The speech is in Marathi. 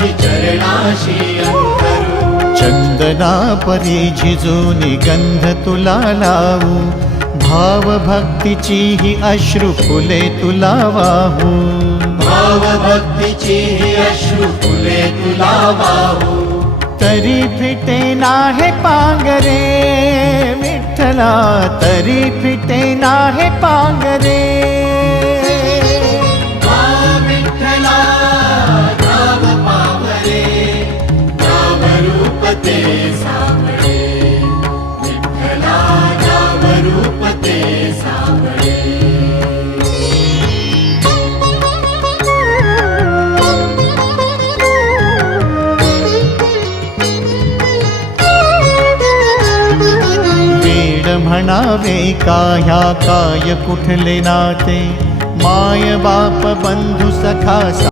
माझी चरणाशी अंतरू। चंदना परी झिजूनी गंध तुला लावू, भाव भक्तीची ही अश्रु फुले तुला वाहू। भाव भक्तीची ही अश्रु फुले तुला वाहू। तरी फिटे नाहे पांगरे विठ्ठला, तरी फिटे नाहे पांगरे। विठ्ठला नाव पावरे, नाव रूप ते सावळे। विठ्ठला नाव रूप ते सावळे। म्हणावे काह्या काय कुठले नाते, माय बाप बंधु सखा